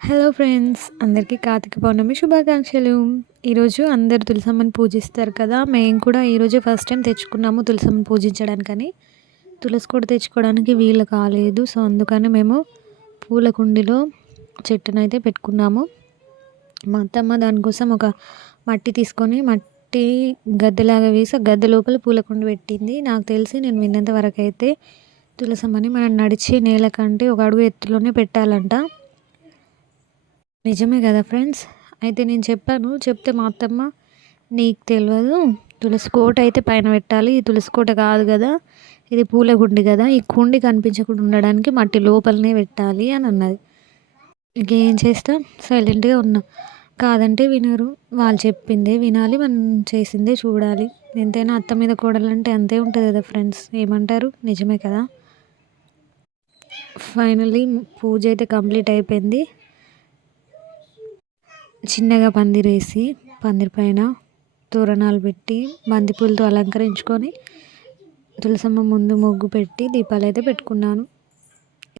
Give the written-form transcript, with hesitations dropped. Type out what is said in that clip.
Hello friends, అందరికీ కార్తీక పౌర్ణమి శుభాకాంక్షలు. ఈరోజు అందరూ తులసమ్మని పూజిస్తారు కదా. మేము కూడా ఈరోజు ఫస్ట్ టైం తెచ్చుకున్నాము తులసమ్మని పూజించడానికని. తులసి కూడా తెచ్చుకోవడానికి వీలు కాలేదు. సో అందుకని మేము పూల కుండీలో చెట్టునైతే పెట్టుకున్నాము. మా అత్తమ్మ దానికోసం ఒక మట్టి తీసుకొని మట్టి గద్దెలాగా వేసి ఆ గద్దె లోపల పూల కుండి పెట్టింది. నాకు తెలిసి నేను విన్నంత వరకు అయితే తులసమ్మని మనం నడిచే నేల కంటే ఒక అడుగు ఎత్తులోనే పెట్టాలంట. నిజమే కదా ఫ్రెండ్స్. అయితే నేను చెప్పాను, చెప్తే మా అత్తమ్మ నీకు తెలియదు, తులసి కోట అయితే పైన పెట్టాలి, ఈ తులసి కోట కాదు కదా, ఇది పూల కుండి కదా, ఈ కుండి కనిపించకుండా ఉండడానికి మట్టి లోపలనే పెట్టాలి అని అన్నది. ఇంకేం చేస్తాం, సైలెంట్గా ఉన్నాం. కాదంటే వినరు, వాళ్ళు చెప్పిందే వినాలి, మనం చేసిందే చూడాలి. ఎంతైనా అత్త మీద కోడలంటే అంతే ఉంటుంది కదా ఫ్రెండ్స్, ఏమంటారు, నిజమే కదా. ఫైనల్లీ పూజ అయితే కంప్లీట్ అయిపోయింది. చిన్నగా పందిరేసి పందిరి పైన తోరణాలు పెట్టి బంతిపూలతో అలంకరించుకొని తులసమ్మ ముందు ముగ్గు పెట్టి దీపాలు అయితే పెట్టుకున్నాను.